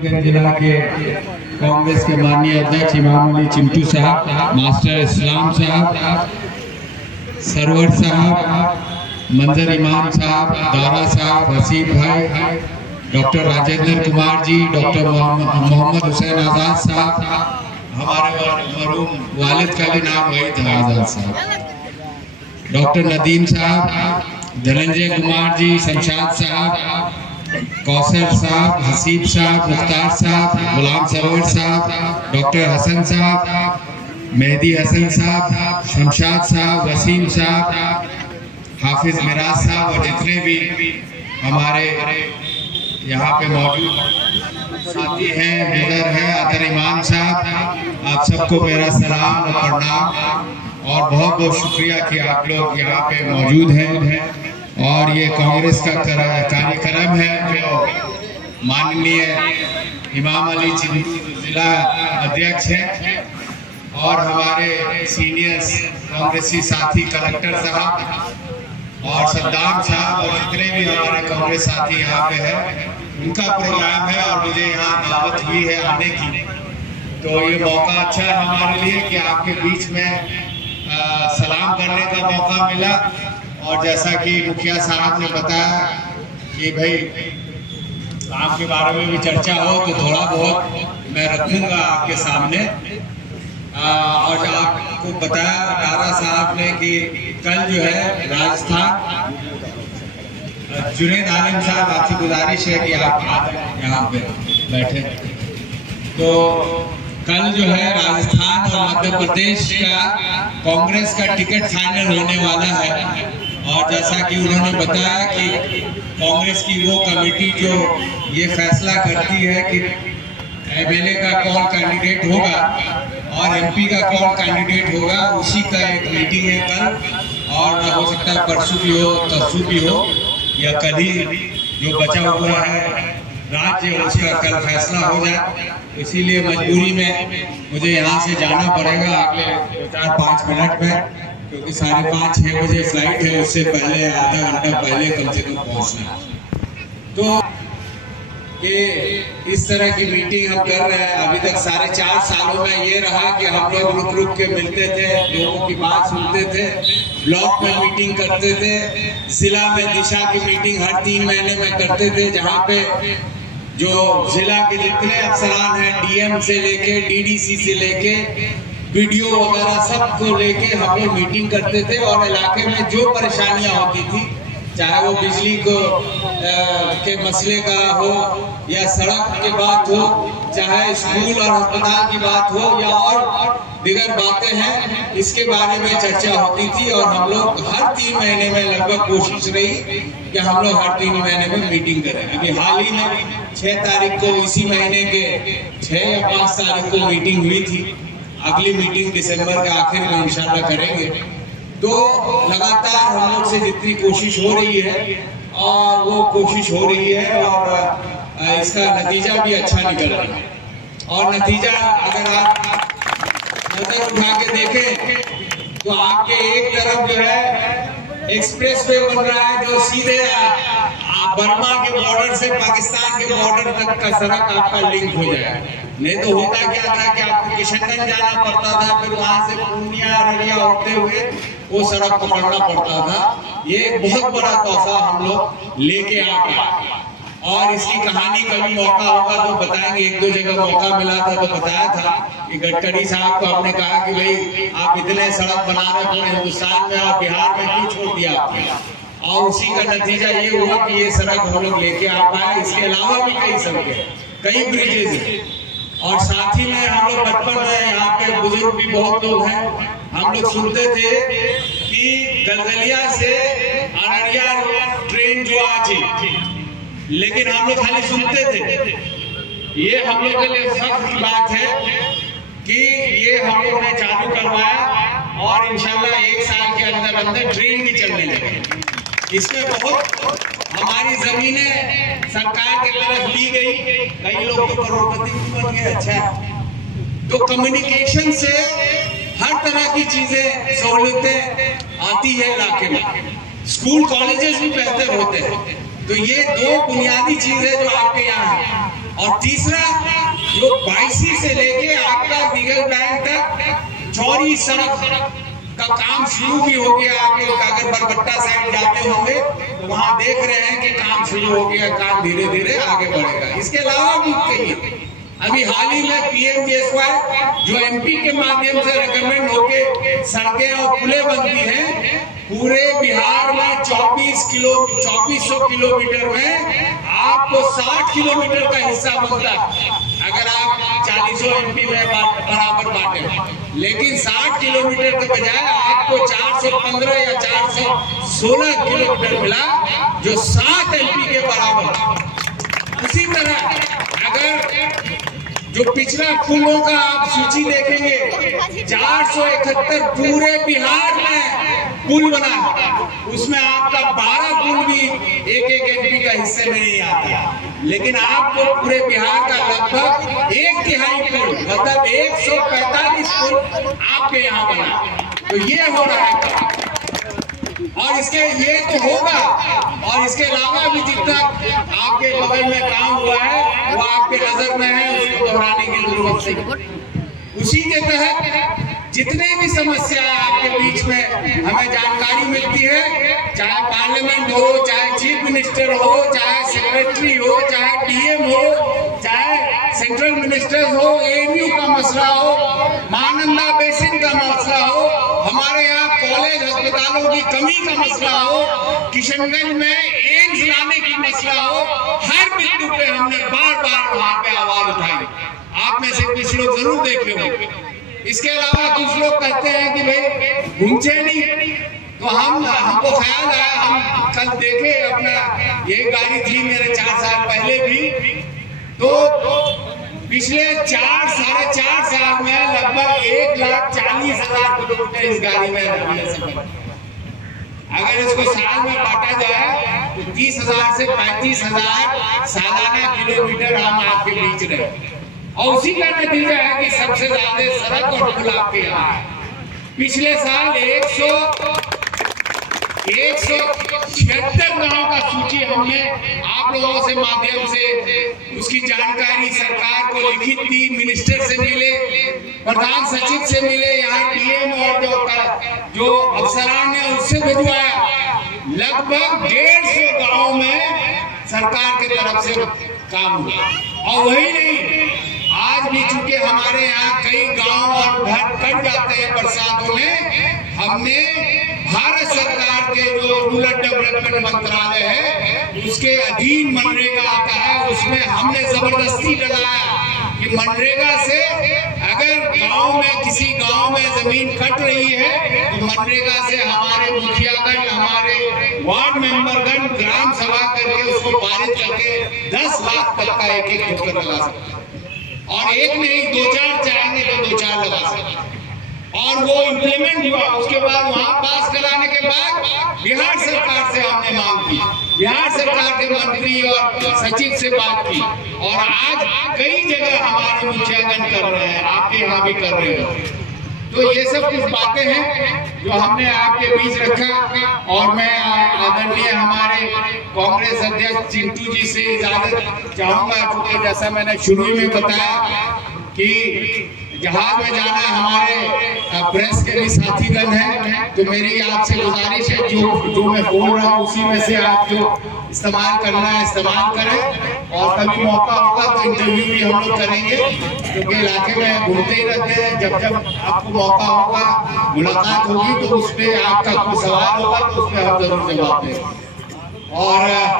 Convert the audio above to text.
जिला के कांग्रेस के माननीय अध्यक्ष इमाम अली चिंटू साहब, मास्टर इस्लाम साहब, सरवर साहब, मंजर इमाम साहब, दारा साहब, हसीब भाई, डॉक्टर राजेंद्र कुमार जी, डॉक्टर मोहम्मद हुसैन आज़ाद साहब, हमारे मरहूम वालिद का भी नाम वही था आज़ाद साहब, डॉक्टर नदीम साहब, धनंजय कुमार जी, शमशाद साहब, कौसर साहब, हसीब साहब, मुख्तार साहब, गुलाम सरवर साहब, डॉक्टर हसन साहब, मेहदी हसन साहब, शमशाद साहब, वसीम साहब, हाफिज मिराज साहब और जितने भी हमारे यहाँ पे मौजूद साथी हैं, लीडर हैं, अदर इमाम साहब, आप सबको मेरा सलाम और प्रणाम और बहुत बहुत शुक्रिया कि आप लोग यहाँ पे मौजूद हैं। और ये कांग्रेस का कार्यक्रम है जो माननीय इमाम अली जिला अध्यक्ष हैं और हमारे सीनियर कांग्रेसी साथी कलेक्टर साहब और सद्दाम साहब और जितने भी हमारे कांग्रेस साथी यहाँ पे हैं, उनका प्रोग्राम है और मुझे यहाँ दावत हुई है आने की। तो ये मौका अच्छा है हमारे लिए कि आपके बीच में सलाम करने का मौका मिला। और जैसा कि मुखिया साहब ने बताया कि भाई आपके बारे में भी चर्चा हो तो थोड़ा बहुत मैं रखूंगा आपके सामने। और आपको बताया दारा साहब ने कि कल जो है राजस्थान, जुनेद आलम साहब आपसे गुजारिश है कि आप यहाँ पे बैठे। तो कल जो है राजस्थान और मध्य प्रदेश का कांग्रेस का टिकट फाइनल होने वाला है। और जैसा कि उन्होंने बताया कि कांग्रेस की वो कमेटी जो ये फैसला करती है कि एमएलए का कौन कैंडिडेट होगा और एमपी का कौन कैंडिडेट होगा, उसी का एक मीटिंग है कल। और हो सकता है परसों भी हो, तरसों भी हो या कल ही जो बचा हुआ है राज्य उसका कल फैसला हो जाए। इसीलिए मजबूरी में मुझे यहाँ से जाना पड़ेगा अगले 4-5 मिनट में, क्योंकि 5:30-6 बजे फ्लाइट है, उससे पहले आधा घंटा पहले कम से कम पहुँचना है। तो ये इस तरह की मीटिंग हम कर रहे हैं। अभी तक 4.5 सालों में ये रहा कि हम लोग रुक के मिलते थे, लोगों की बात सुनते थे, ब्लॉक में मीटिंग करते थे, जिला में दिशा की मीटिंग हर 3 महीने में करते थे, जहाँ पे जो जिला के जितने अफसरान हैं, डीएम से लेके डीडीसी से लेके वीडियो वगैरह सबको लेके हम लोग मीटिंग करते थे। और इलाके में जो परेशानियां होती थी, चाहे वो बिजली को के मसले का हो या सड़क की बात हो, चाहे स्कूल और अस्पताल की बात हो या और दिगर बातें हैं, इसके बारे में चर्चा होती थी। और हम लोग हर 3 महीने में लगभग कोशिश रही कि हम लोग हर 3 महीने में मीटिंग करें। अभी हाल ही में 6 तारीख को इसी महीने के 6 या 5 तारीख को मीटिंग हुई थी। अगली मीटिंग दिसंबर के आखिर में इंशाल्लाह करेंगे। तो लगातार हम लोग से जितनी कोशिश हो रही है और वो कोशिश हो रही है और इसका नतीजा भी अच्छा निकल रहा है। और नतीजा अगर आप नजर उठा के देखें तो आपके एक तरफ जो है एक्सप्रेस वे बन रहा है जो सीधे बर्मा के बॉर्डर से पाकिस्तान के बॉर्डर तक का सड़क आपका लिंक हो जाए। नहीं तो होता क्या था कि आपको किशनगंज जाना पड़ता था, फिर वहां से पूर्णिया अररिया होते हुए वो सड़क पकड़ना पड़ता था। ये एक बहुत बड़ा तोहफा हम लोग लेके आ पाए। और इसकी कहानी कभी मौका होगा तो बताएंगे। 1-2 जगह मौका मिला था तो बताया था कि गडकरी साहब को हमने कहा कि भाई आप इतने सड़क बना रहे पूरे हिंदुस्तान में और बिहार में क्यों छोड़ दिया आपने। और उसी का नतीजा ये हुआ कि ये सड़क हम लोग लेके आ पाए। इसके अलावा भी कई सड़कें, कई ब्रिजेज हैं। और साथ ही में हम लोग बचपन में यहाँ पे बुजुर्ग भी बहुत लोग हैं, हम लोग सुनते थे कि गलगलिया से अररिया ट्रेन जो आज, लेकिन हम लोग खाली सुनते थे। ये हम लोग के लिए फख्र की बात है कि ये हम लोग ने चालू करवाया और इंशाल्लाह 1 साल के अंदर अंदर ट्रेन भी चलने लगी। इसमें बहुत हमारी जमीनें सरकार की तरफ ली गई, कई लोग तो करोड़पति भी बन गए। अच्छा, तो कम्युनिकेशन से हर तरह की चीजें सहूलियतें आती है इलाके में, स्कूल कॉलेजेस भी बेहतर होते हैं। तो ये 2 बुनियादी चीजें जो आपके यहाँ हैं और तीसरा जो बाईसी से लेके आपका दिगल बैंक तक चौड़ी सड़क का काम शुरू भी हो गया। आप लोग अगर बरबट्टा साइड जाते होंगे तो वहां देख रहे हैं कि काम शुरू हो गया, काम धीरे धीरे आगे बढ़ेगा। इसके अलावा भी कहिए, अभी हाल ही में PMJSY जो MP के माध्यम से रिकमेंड होके सड़कें और पुलें बनती हैं, पूरे बिहार में 2400 किलोमीटर में आपको 60 किलोमीटर का हिस्सा मिलता है अगर आप 40 MP में बराबर बांटे। लेकिन 60 किलोमीटर के बजाय आपको 415 या 416 किलोमीटर मिला, जो 7 MP के बराबर। उसी तरह अगर जो पिछला पुलों का आप सूची देखेंगे, 471 पूरे बिहार में पुल बना, उसमें आपका 12 पुल भी एक MP का हिस्से में नहीं आता। लेकिन आपको पूरे बिहार का लगभग 1/3 पुल, मतलब 145 पुल आपके यहाँ बना। तो ये हो रहा है, और इसके ये तो होगा, और इसके अलावा भी जितना आपके बगल में काम हुआ है वो आपके नजर में है, उसको दोहराने की जरूरत नहीं। उसी के तहत जितने भी समस्या आपके बीच में हमें जानकारी मिलती है, चाहे पार्लियामेंट हो, चाहे चीफ मिनिस्टर हो, चाहे सेक्रेटरी हो, चाहे DM हो, चाहे सेंट्रल मिनिस्टर हो, AMU का मसला हो, महानंदा बेसिन का मसला हो, हमारे यहाँ कॉलेज अस्पतालों की कमी का मसला हो, किशनगंज में एम्स लाने की मसला हो, हर बिंदु पे हमने बार बार वहां पे आवाज उठाई। आप में से कुछ लोग जरूर देखे होंगे। इसके अलावा कुछ लोग कहते हैं कि भाई घूमचे नहीं, तो हमको ख्याल आया, हम कल देखे, अपना ये गाड़ी थी मेरे 4 साल पहले भी, तो पिछले 4-4.5 साल में लगभग 1,40,000 किलोमीटर इस गाड़ी में हमने सफर। अगर इसको साल में बांटा जाए तो 30,000 से 35,000 सालाना किलोमीटर हम आपके बीच रहे, और उसी का नतीजा है कि सबसे ज्यादा सड़क और पुल आपके यहाँ है। पिछले साल 176 गांव का सूची हमने आप लोगों से माध्यम से उसकी जानकारी सरकार को लिखित दी, मिनिस्टर से मिले, प्रधान सचिव से मिले, यहाँ DM और जो अफसरान ने उससे भिजवाया। लगभग 150 गाँव में सरकार की तरफ से काम हुआ। और वही नहीं, आज भी चूंकि हमारे यहाँ कई गांव और घर कट जाते हैं बरसातों में, हमने भारत सरकार के जो रूरल डेवलपमेंट मंत्रालय है उसके अधीन मनरेगा आता है, उसमें हमने जबरदस्ती लगाया कि मनरेगा से अगर गांव में किसी गांव में जमीन कट रही है तो मनरेगा से हमारे मुखियागण, हमारे वार्ड मेंबरगण ग्राम सभा करके उसको पारित करके 10 लाख तक का एक ठोकर लगा सकते हैं। और एक नहीं, 2-4 चाहेंगे तो 2-4 लगा सकते। और वो इम्प्लीमेंट हुआ। उसके बाद वहां पास कराने के बाद बिहार सरकार से हमने मांग की, बिहार सरकार के मंत्री और सचिव से बात की, और आज कई जगह हमारे मुखियागण कर रहे हैं, आपके यहाँ भी कर रहे हो। तो ये सब कुछ बातें हैं जो हमने आपके बीच रखा, और मैं आदरणीय हमारे कांग्रेस अध्यक्ष चिंटू जी से इजाजत चाहूंगा, क्योंकि जैसा मैंने शुरू में बताया कि जहाज में जाना हमारे प्रेस के भी साथीगण हैं, तो मेरी आपसे गुजारिश है जो मैं बोल रहा हूँ उसी में से आप जो इस्तेमाल करना है इस्तेमाल करें, और कभी मौका होगा तो इंटरव्यू भी हम लोग करेंगे, क्योंकि इलाके में घूमते ही रहते हैं। जब जब आपको मौका होगा, मुलाकात होगी, तो उस पर आपका कोई सवाल होगा तो उस पर हम जरूर जवाब देंगे। और